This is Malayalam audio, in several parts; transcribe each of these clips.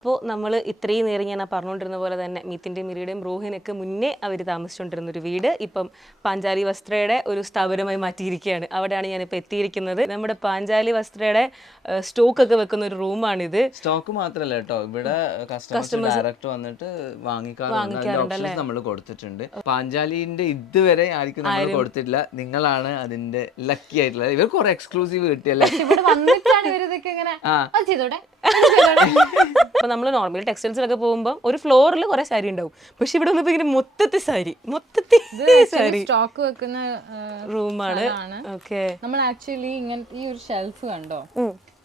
അപ്പോൾ നമ്മൾ ഇത്രയും നേരം ഞാൻ പറഞ്ഞുകൊണ്ടിരുന്ന പോലെ തന്നെ മീത്തിൻ്റെയും മിരിയുടെയും റോഹിനൊക്കെ മുന്നേ അവർ താമസിച്ചുകൊണ്ടിരുന്ന ഒരു വീട് ഇപ്പം പാഞ്ചാലി വസ്ത്രയുടെ ഒരു സ്ഥാപനമായി മാറ്റിയിരിക്കുകയാണ്. അവിടെയാണ് ഞാനിപ്പോൾ എത്തിയിരിക്കുന്നത്. നമ്മുടെ പാഞ്ചാലി വസ്ത്രയുടെ സ്റ്റോക്കൊക്കെ വെക്കുന്ന ഒരു റൂമാണിത്. സ്റ്റോക്ക് മാത്രമല്ല കേട്ടോ, ഇവിടെ കസ്റ്റമേഴ്സ് ഡയറക്റ്റ് വന്നിട്ട് വാങ്ങിക്കാറുണ്ട്. നമ്മൾ കൊടുത്തിട്ടുണ്ട്. പാഞ്ചാലിന്റെ ഇതുവരെ ആർക്കും നമ്മൾ കൊടുത്തിട്ടില്ല. നിങ്ങളാണ് അതിന്റെ ലക്കി ആയിട്ടുള്ളത്. ഇവർ കുറെ എക്സ്ക്ലൂസീവ് കിട്ടിയല്ലേ. അപ്പൊ നമ്മൾ നോർമൽ ടെക്സ്റ്റൈൽസിലൊക്കെ പോകുമ്പോൾ ഒരു ഫ്ലോറിൽ കുറെ സാരി ഉണ്ടാവും, പക്ഷെ ഇവിടെ വന്നപ്പോ ഇങ്ങനെ മൊത്തത്തിൽ സാരി സാരി സ്റ്റോക്ക് വെക്കുന്ന റൂമാണ്. ഓക്കെ, നമ്മൾ ആക്ച്വലി ഇങ്ങനത്തെ ഈ ഒരു ഷെൽഫ് കണ്ടോ,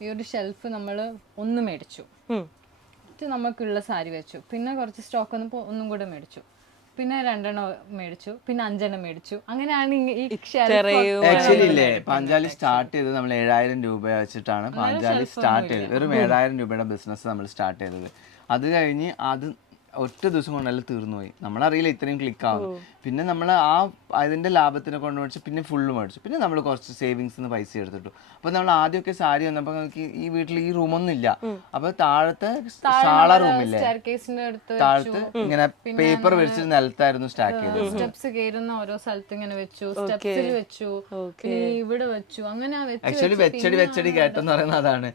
ഈ ഒരു ഷെൽഫ് നമ്മൾ ഒന്ന് മേടിച്ചു, നമുക്കുള്ള സാരി വെച്ചു, പിന്നെ കുറച്ച് സ്റ്റോക്ക് ഒന്നും കൂടെ മേടിച്ചു, പിന്നെ 2 എണ്ണം മേടിച്ചു, പിന്നെ 5 എണ്ണം മേടിച്ചു. അങ്ങനെയാണ് ഈ ആക്ച്വലി ഇല്ലേ പാഞ്ചാലി സ്റ്റാർട്ട് ചെയ്തത് നമ്മൾ 7,000 രൂപ വെച്ചിട്ടാണ് പാഞ്ചാലി സ്റ്റാർട്ട് ചെയ്തത്. വെറും 7,000 രൂപയുടെ ബിസിനസ് നമ്മൾ സ്റ്റാർട്ട് ചെയ്തത്. അത് കഴിഞ്ഞ് അത് ഒറ്റ ദിവസം കൊണ്ടല്ല തീർന്നുപോയി. നമ്മളറിയില്ല ഇത്രയും ക്ലിക്ക് ആവും. പിന്നെ നമ്മൾ അതിന്റെ ലാഭത്തിനെ കൊണ്ട് മേടിച്ചു, പിന്നെ ഫുള്ള് മേടിച്ചു, പിന്നെ നമ്മൾ കുറച്ച് സേവിങ്സ് പൈസ എടുത്തിട്ടു. അപ്പൊ നമ്മൾ ആദ്യമൊക്കെ സാരി വന്നപ്പോ നമുക്ക് ഈ വീട്ടിൽ ഈ റൂമൊന്നും ഇല്ല. അപ്പൊ താഴത്തെ ഷാള റൂമില്ലേ, താഴത്ത് ഇങ്ങനെ പേപ്പർ വെച്ച് നിലത്തായിരുന്നു സ്റ്റാക്ക് ചെയ്തത്. സ്റ്റെപ്സ് കയറുന്ന ഓരോ സ്ഥലത്ത് ഇങ്ങനെ വെച്ചു, സ്റ്റെപ്സിൽ വെച്ചു, ഇവിടെ വെച്ചു, അങ്ങനെ ആക്ച്വലി വെച്ചടി കയറ്റം എന്ന് പറയുന്നത് അതാണ്.